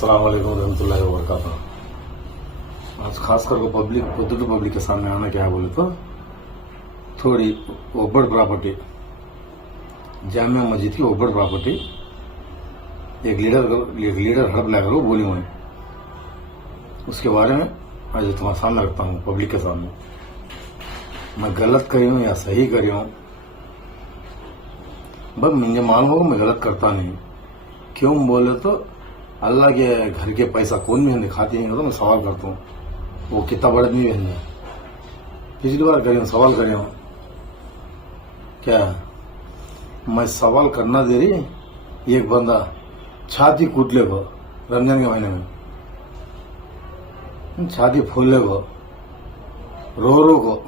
अस्सलाम वालेकुम रहमतुल्लाहि व बरकातहू। आज खास करके पब्लिक के सामने आना क्या है बोले तो थोड़ी ओबड़ प्रॉपर्टी जामिया मस्जिद की ओबड़ प्रॉपर्टी एक लीडर हड़प ला करो बोली हुई उसके बारे में आज तुम्हारे सामने रखता हूँ पब्लिक के सामने। मैं गलत करी हूँ या सही करी हूँ बस मुझे मालूम होगा, मैं गलत करता नहीं। क्यों बोले तो अल्लाह के घर के पैसा कौन भी दिखाती है तो मैं सवाल करता हूँ वो कितना बड़ा नहीं है। पिछली बार करी हूँ सवाल करी हूँ क्या मैं सवाल करना दे रही एक बंदा छाती कूटले को रमजान के महीने में छाती फूलने को रो को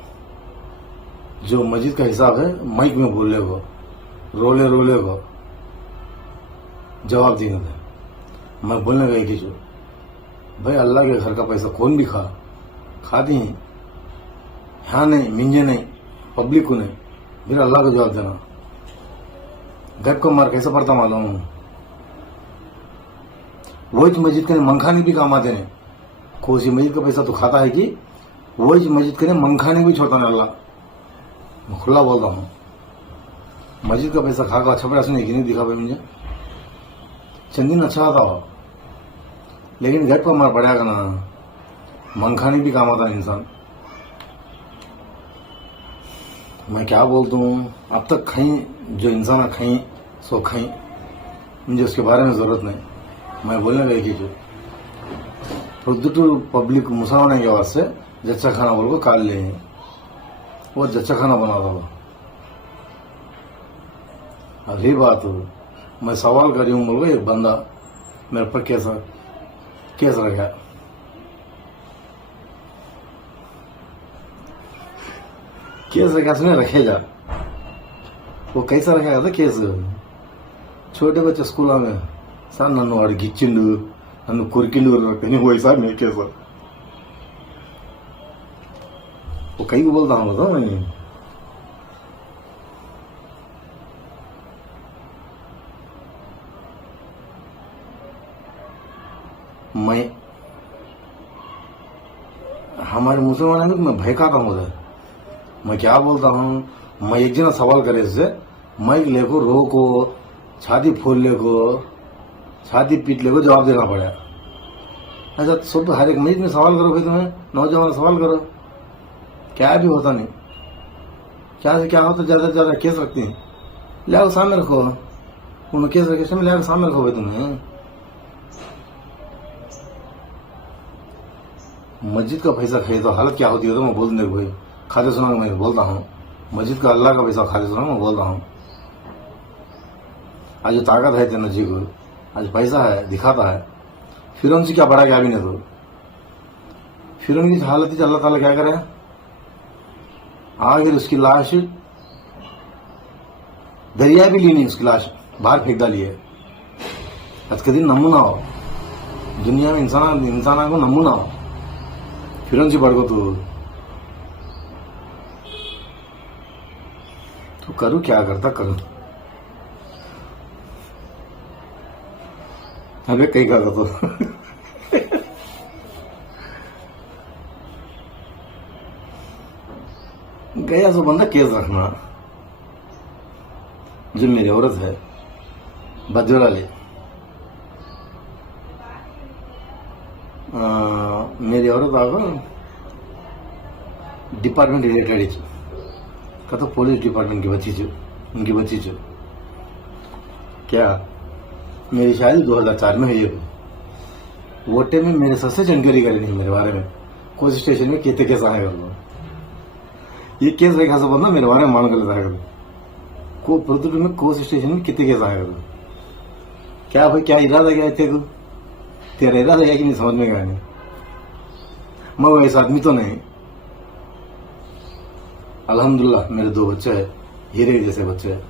जो मस्जिद का हिसाब है माइक में बोलने को रोले को जवाब दिए थे। मैं बोलने गई कि भाई अल्लाह के घर का पैसा कौन भी खाती हैं यहाँ नहीं मिंजे नहीं पब्लिक को नहीं फिर अल्लाह को जवाब देना। गैप को मार कैसे पड़ता मालूम वही मस्जिद के मंखाने भी काम आते हैं। कोसी मस्जिद का पैसा तो खाता है कि वही मस्जिद के मंखाने भी छोड़ता नहीं अल्लाह। मैं खुला बोलता हूँ मस्जिद का पैसा खा का अच्छा बड़ा सुने कि नहीं दिखा भाई मुझे चंदीन अच्छा आता हो लेकिन घर पर मार पड़ेगा ना मंखाने भी काम आता है इंसान। मैं क्या बोलता हूँ अब तक कहीं जो इंसान कहीं सो कहीं मुझे उसके बारे में जरूरत नहीं। मैं बोलने गई कि पब्लिक मुसलमान के वास्ते जच्चा खाना बोल को काल ले वो जच्चा खाना बनाता वो अभी बात हो। मैं सवाल कर रही हूँ बोल एक बंदा मेरे पर केस रखा सुने रखेगा वो कैसा रखेगा था केस छोटे बच्चे स्कूल में सर नन्नु वाड़ गिच्चिंडु नन्नु कुर्किंडु वैसा नहीं केस वो कई को बोलता हूँ तो मैं हमारे मुसलमान है मैं भय खाता हूँ उधर। मैं क्या बोलता हूँ मैं एक जना सवाल करे इससे माइक लेको रो को छाती फूल ले को छाती पीट ले को जवाब देना पड़ा। ऐसा सब हर एक मस्जिद में सवाल करो भाई तुम्हें नौजवान सवाल करो क्या भी होता नहीं क्या से क्या होता ज्यादा से ज्यादा केस रखती हैं ले आओ सामने रखो उन्हें केस रखे ले आओ सामने रखो भाई तुम्हें। मस्जिद का पैसा खाए तो हालत क्या होती है तो मैं बोल दूंगा भाई खाते सुना मैं बोलता हूँ मस्जिद का अल्लाह का पैसा खाते सुना मैं बोलता हूँ। आज जो ताकत है तेना जी को आज पैसा है दिखाता है फिर उनसे क्या बड़ा क्या भी नहीं तो फिर उनकी हालत अल्लाह ताला क्या करे आखिर उसकी लाश दरिया भी ली नहीं उसकी लाश बाहर फेंक डाली है। आज के दिन नमूना हो दुनिया में इंसान को नमूना हो फिर उनसे बढ़ को तो करूँ क्या करता करूँ अबे कहीं का तो गया सो बंदा केस रखना जो मेरी औरत है बदला ले मेरी औरत आगो डिपार्टमेंट रिलेटेड का तो पुलिस डिपार्टमेंट की उनकी बच्ची जो क्या मेरी शादी 2004 में हुई है। वो टाइम में मेरे सबसे जानकारी करी नहीं मेरे बारे में कोई स्टेशन में कितने केस आएगा ये केस देखा सब बंदा मेरे बारे में मान कर लेता है को प्रदूषण में कोई स्टेशन में कितने केस आएगा क्या भाई क्या इरादा क्या थे तू तेरा इरादा है कि नहीं समझ में गया नहीं। मैं वैसा आदमी तो नहीं अल्हम्दुलिल्लाह मेरे 2 बच्चे हैं हीरे जैसे बच्चे हैं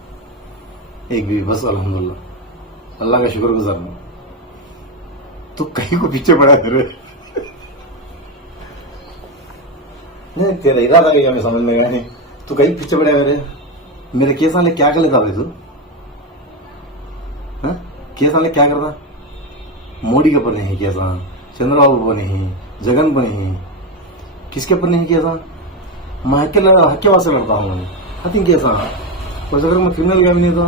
एक भी बस अल्हम्दुलिल्लाह अल्लाह का शुक्रगुजार हूं। तो कहीं को पीछे पड़ा तेरे नहीं तेरा इरादा क्या मैं समझ में गया नहीं तू कहीं पीछे पड़ा मेरे केस वाले क्या कर लेता भाई तू केस वाले क्या करता मोदी के ऊपर नहीं किया था, चंद्रबाबू पर नहीं, जगन पर नहीं, किसके ऊपर नहीं किया था? मैं हक्के वास्ते लड़ता हूँ, हथिंग किया था। और अगर मैं क्रिमिनल क्या भी नहीं था,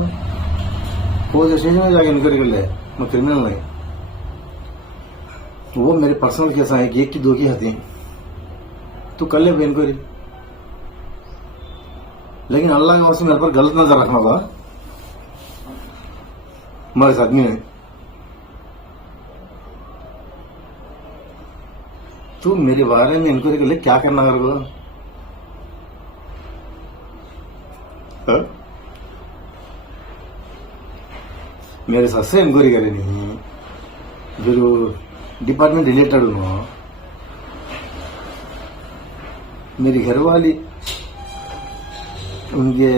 पुलिस स्टेशन में जाके इनक्वायरी कर ले, मैं क्रिमिनल नहीं। वो मेरे पर्सनल केस है कि 1 की 2 की हथी, तू कर ले इंक्वायरी। लेकिन अल्लाह के वास्ते मेरे पर गलत नजर रखना था हमारे आदमी ने। तू मेरे बारे में इंक्वायरी कर ले, क्या करना मेरे को? मेरे साथ से इंक्वायरी करे नहीं, जो डिपार्टमेंट रिलेटेड हूँ, मेरी घरवाली उनके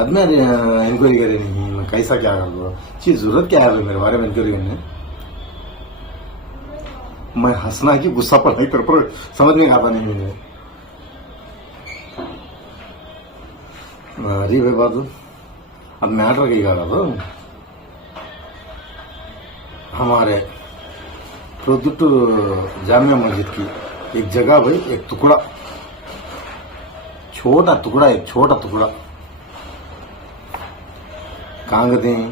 आदमी इंक्वायरी करे नहीं, मैं कैसा क्या कर दो? चीज जरूरत क्या है मेरे बारे में इंक्वायरी करने? मैं हंसना कि गुस्सा पड़ा तेरे पर समझ में आता नहीं मुझे। अरे भाई बात, अब मैटर कही कहा था हमारे प्रोजेक्ट जामिया मस्जिद की एक जगह भाई, एक टुकड़ा, छोटा टुकड़ा, एक छोटा टुकड़ा कहाँ कहते हैं,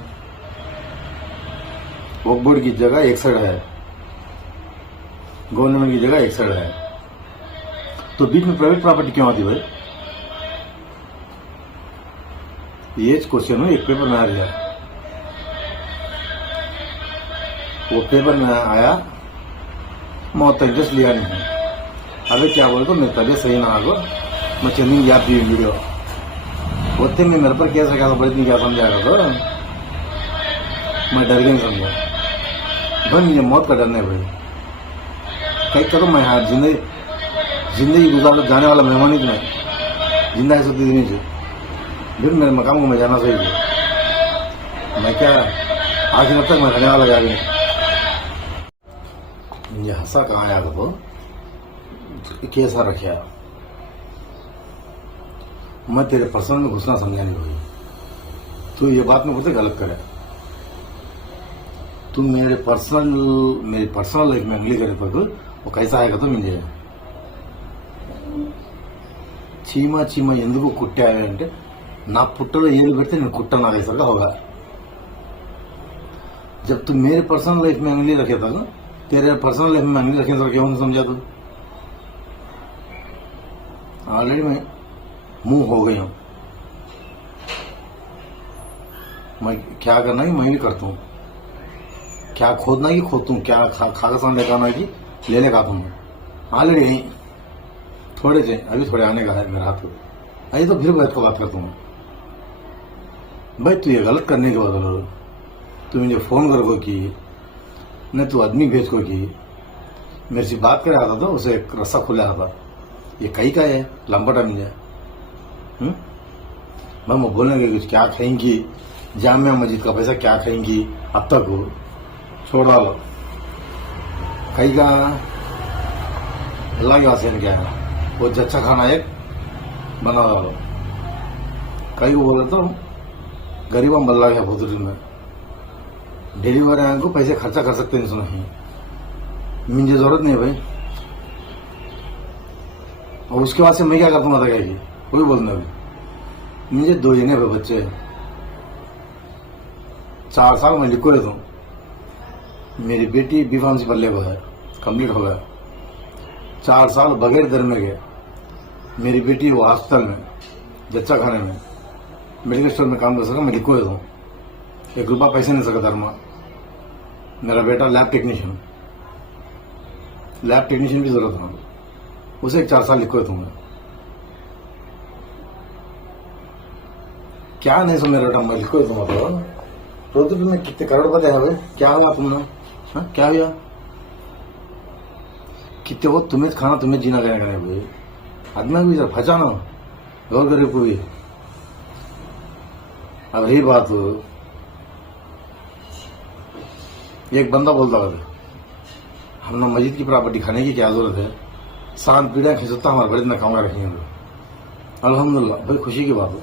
वक्फ बोर्ड की जगह एक साइड है, गवर्नमेंट की जगह एक साइड है, तो बीच में प्राइवेट प्रॉपर्टी क्यों आती भाई? ये क्वेश्चन है, एक पेपर में आ रहा है, वो पेपर में आया, मैं उतना इंटरेस्ट लिया नहीं। अबे क्या बोल तो मेरी तबीयत सही ना आगो, मैं चंदी याद दी वीडियो होते में मेरे पर कैसे क्या बड़ी दिन क्या समझाया तो मैं डर गई समझा भाई, मुझे मौत का डर नहीं भाई। कहीं करो मैं हाँ जिंदगी गुजार जाने वाला मेहमान ही तो नहीं, जिंदा है सत्ती दिन से फिर मेरे मकाम को मैं जाना सही है। मैं क्या आखिर तक मैं रहने वाला जा रही मुझे हंसा कहाँ आया तो कैसा रखा? मैं तेरे पर्सनल में घुसना समझा नहीं भाई, तू ये बात में मुझे गलत करे। तू मेरी पर्सनल लाइफ में अंगली करे पर वो कैसा आएगा तो मुझे చీమ ఎందుకు కుట్టాయంటే నా పుట్టలో ఏలు పెడితే నేను కుట్ట नागेश्वर होगा। जब तू मेरे पर्सनल लाइफ में अंगली रखे था, तेरे पर्सनल लाइफ में अंगली रखे तो क्यों समझा तू? ऑलरेडी मैं मुंह हो गई हूं, मैं क्या करना है मैं भी करता हूँ, क्या खोदना की खोदता हूँ, क्या खाका सान लेकर की ले लेगा तुम। ऑलरेडी यहीं थोड़े से अभी थोड़े आने का है मेरा हाथ, अभी तो फिर बैठ को बात करता हूँ भाई। तू ये गलत करने के बदल तू मुझे फोन कर को की न, तू आदमी भेज को की, मेरे से बात करे आता था, उसे एक रस्सा खुला था, ये कहीं का है लंबटा मुझे मैं बोलने के कुछ क्या खाएंगी, जामिया मस्जिद का पैसा क्या खाएंगी, अब तक हो छोड़ डालो, कहीं का अल्लाह के वास्ते क्या है वो जच्चा खाना एक बना डालो। कहीं को बोला तो गरीब हम बल्ला गया बहुत दिन में डिलीवरी को पैसे खर्चा कर सकते हैं, सुना ही मुझे जरूरत नहीं भाई। और उसके बाद से मैं क्या करता हूँ बताया कि कोई बोलना भी मुझे 2 जने भाई बच्चे, 4 साल मैं लिखो देता हूँ, मेरी बेटी बी फार्मेसी पल्ले को है कंप्लीट हो गया, 4 साल बगैर दर में गए, मेरी बेटी वो हॉस्पिटल में जच्चा खाने में मेडिकल स्टोर में काम कर सका, मैं लिखो देता हूँ, 1 रुपया पैसे नहीं सका धर्मा। मेरा बेटा लैब टेक्नीशियन की जरूरत है, उसे 4 साल लिखो देता हूँ मैं। क्या नहीं सुन मेरा बेटा, मैं लिखो देता हूँ तो में कितने करोड़पति है भाई, क्या हुआ तुमने? क्या हुआ? कितने वो तुम्हें खाना तुम्हें जीना कहने का भाई, आदमी भी जरा फंसाना गौर करे को भी। अब रही बात एक बंदा बोलता था हमने मस्जिद की प्रॉपर्टी खाने की क्या जरूरत है, शांत पीढ़ियां खिंचता हमारे बड़े इतना कामगा रखेंगे अल्हम्दुलिल्लाह भाई, खुशी की बात हो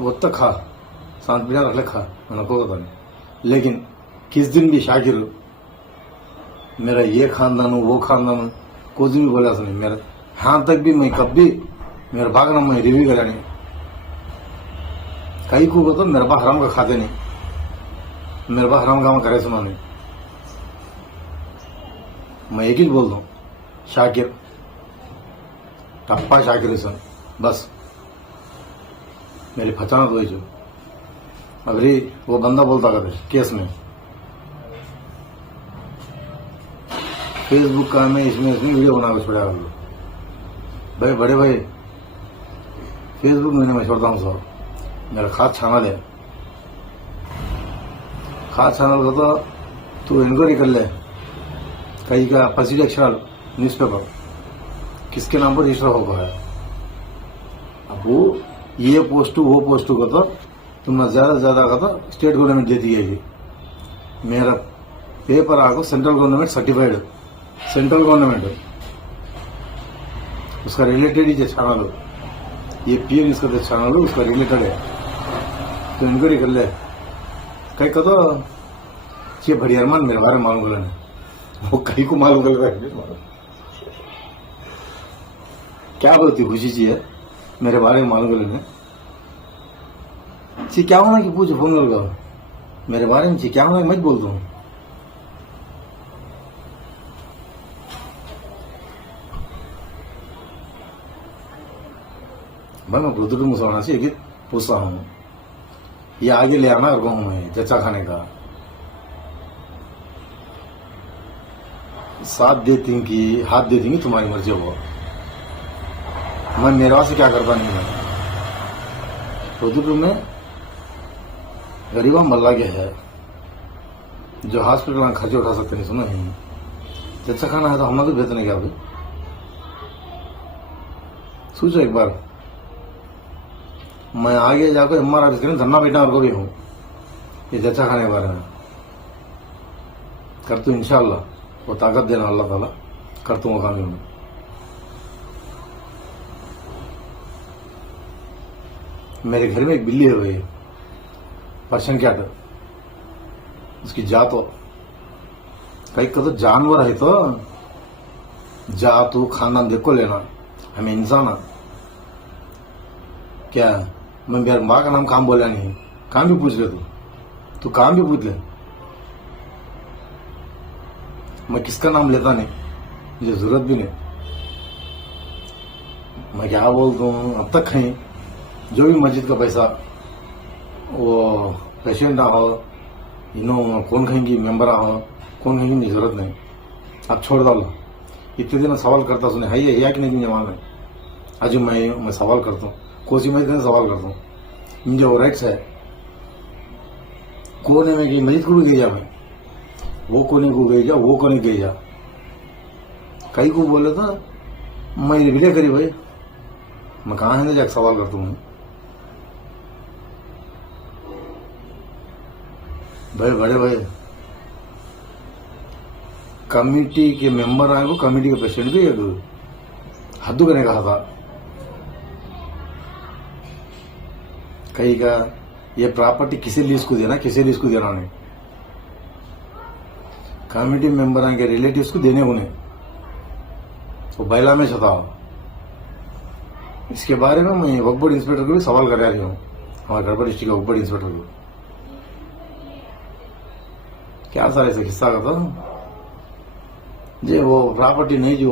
वो तक खा शांत पीढ़ियां रख ले खा, मैंने को पता नहीं लेकिन किस दिन भी शाकिर मेरा ये खानदान वो खानदान कुछ भी बोला सुने मेरा हाँ तक भी मैं कभी मेरा भागना मैं रिव्यू करा नहीं कहीं को तो मेरे पास हराम का खाते नहीं मेरे पास हराम काम करे सुना नहीं मैं एक ही बोल दूं शाकिर टप्पा शाकिर सन बस मेरी फचाना तो जो अभी वो बंदा बोलता था केस में फेसबुक का मैं इसमें वीडियो बना के छोड़ा भाई बड़े भाई फेसबुक में मैं छोड़ता हूँ सब मेरा खास चैनल है खास चैनल का तो तू इंक्वायरी कर ले कहीं का प्रेसिडेंशियल न्यूज़पेपर किसके नाम पर रजिस्टर होगा है अब वो ये पोस्ट वो पोस्ट को तो तुमने ज्यादा से ज्यादा का तो स्टेट गवर्नमेंट देती है मेरा पेपर आको central government certified central government उसका रिलेटेड ही चैनल ये पीएम इसका चैनल उसका रिलेटेड है तो इंक्वायरी कर ले कहीं का तो ये बड़ी अरमान मेरे बारे में मालूम कर वो कहीं को मालूम कर रहा है क्या बोलती खुशी जी है मेरे बारे में मालूम कर लेने क्या होना कि पूछो फोन करके मेरे बारे में क्या होना मैं बोलता हूँ भाई मैं ब्लूटूथ मुसलमान से एक पूछता हूँ ये आगे ले आना और कहूँ मैं चचा खाने का साथ देती कि हाथ दे देंगी तुम्हारी मर्जी हो मैं मेरा से क्या करता नहीं है ब्लूटूथ में गरीबा मल्ला के है जो हॉस्पिटल में खर्चे उठा सकते नहीं सुना ही चचा खाना है तो हम तो बेचने क्या भाई सोचो एक बार मैं आगे जाकर एमआर ऑफिस करें धन्ना बेटा और को भी हूँ ये चचा खाने के बारे में कर तू इंशाअल्लाह वो ताकत देना अल्लाह ताला कर तू वो काम में मेरे घर में एक बिल्ली है भाई पर्शियन कैट उसकी जात हो कहीं का तो जानवर है तो जात खानदान देखो लेना हमें इंसान क्या मैं मेरे माँ का नाम काम बोला नहीं काम भी पूछ ले तू काम भी पूछ ले मैं किसका नाम लेता नहीं मुझे जरूरत भी नहीं मैं क्या बोलता हूँ अब तक कहीं जो भी मस्जिद का पैसा वो पेशेंट हो इन्हों कौन कहेंगी मेंबर हो कौन कहेंगी मुझे जरूरत नहीं अब छोड़ डालो इतने दिन सवाल करता सुने है ये या कि नहीं जवान है आज मैं सवाल करता हूँ कोसी में सवाल करता हूँ मुझे वो राइट्स है कोने में गई मस्जिद को भी गई जा मैं वो कोने को गई जा वो कोने गई जा कहीं को बोले तो मैं विले करी भाई मैं कहाँ है ना जाकर सवाल करता हूँ भाई बड़े भाई कमेटी के मेंबर आए वो कमेटी के प्रेसिडेंट भी एक हद्दू करने कहा था कहीं का ये प्रॉपर्टी किसी लीज को देना किसी लीज को देना नहीं कमेटी मेंबर आए के रिलेटिव्स को देने को नहीं वो बैला में छता इसके बारे में मैं वक्फ बोर्ड इंस्पेक्टर को भी सवाल कर रही हूँ हमारे गढ़वा डिस्ट्रिक्ट के वक्फ बोर्ड इंस्पेक्टर को क्या सारे से हिस्सा का था जी वो प्रॉपर्टी नहीं जो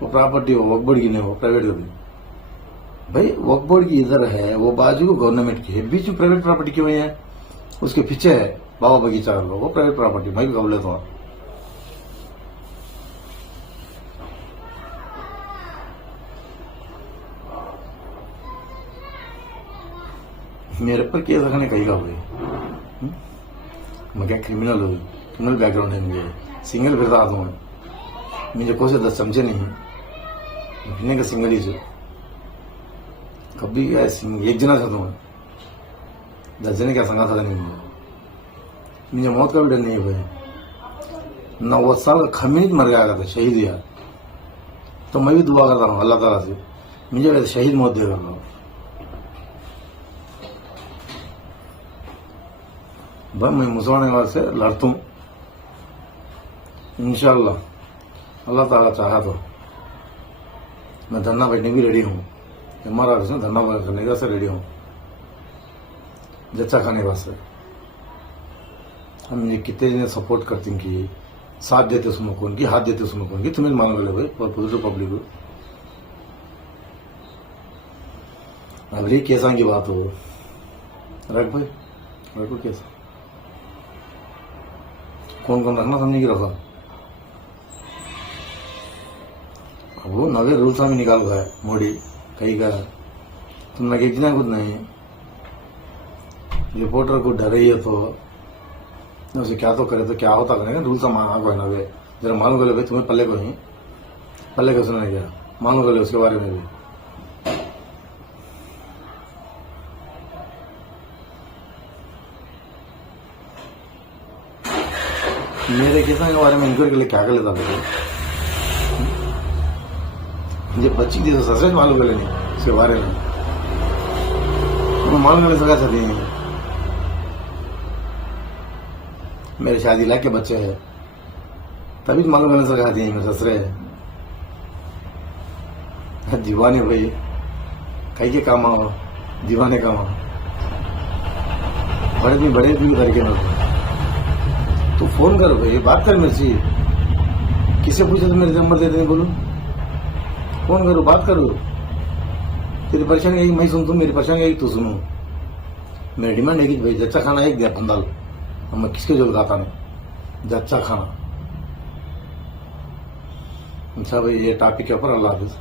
वो प्रॉपर्टी वो वक्फ बोर्ड की नहीं वो प्राइवेट की भाई वक्फ बोर्ड की इधर है वो बाजू को गवर्नमेंट की है बीच में प्राइवेट प्रॉपर्टी क्यों है उसके पीछे है बाबा बगीचा का वो प्राइवेट प्रॉपर्टी मैं भी कब लेता हूँ मेरे पर केस रखने कहीं का भाई मैं क्या क्रिमिनल हूँ क्रिमिनल बैकग्राउंड है मुझे सिंगल फिरता आता हूँ मुझे कोई से 10 चमचे नहीं फिरने का सिंगल ही कभी एक जना चाहता हूँ 10 जने क्या संगा था नहीं मुझे मौत का भी डर नहीं भाई 90 साल का खमीज मर गया था शहीद यार तो मैं भी दुआ करता हूँ अल्लाह ताला से मुझे वैसे शहीद मौत दे रहा हूँ भाई मैं मुसलमान वाले से लड़ता हूँ इंशाअल्लाह, अल्लाह ताला चाहा तो मैं धरना बैठने भी रेडी हूँ, MR ऑफिस में धरना करने का से रेडी हूँ, जच्चा खाने वास्ते। हम ये कितने दिन सपोर्ट करते हैं कि साथ देते सुनो कौन की, हाथ देते सुनो कौन की, तुम्हें मान गए भाई और पुलिस पब्लिक को अभी केसा की बात हो रख भाई, रखो केस कौन कौन रखना समझे की रखा। अब वो नवे रूल्स में निकाल गया मोदी कहीं का, तुमने खींचना कुछ नहीं, रिपोर्टर को डर रही है तो उसे क्या तो करे तो क्या होता करेगा, रूल्स आ गए नवे जरा मालूम कर ले भाई, तुम्हें पल्ले को सुना क्या मालूम कर ले उसके बारे में भी। मेरे केसा के बारे में इंक्वायरी के लिए क्या कर लेता था मुझे बच्ची थी तो ससुर मालूम कर लेनी उसके बारे में, तो मालूम करने सका चाहती है। मेरे शादी लायक के बच्चे हैं तभी तो मालूम करने सका दी मेरे ससुरे दीवाने भाई, कहीं के काम आओ दीवाने काम आओ, बड़े भी करके ना तो फोन कर भाई, बात कर मेरे से, किसे पूछे तो मेरे नंबर दे देने बोलो, फोन करो बात करो, तेरी परेशानी है मैं सुनता हूँ, मेरी परेशानी है तू सुनो। मेरी डिमांड है कि भाई जच्चा खाना एक दिया पंदाल, अब मैं किसके जो बताता नहीं जच्चा खाना। अच्छा भाई ये टॉपिक के ऊपर अल्लाह हाफिज।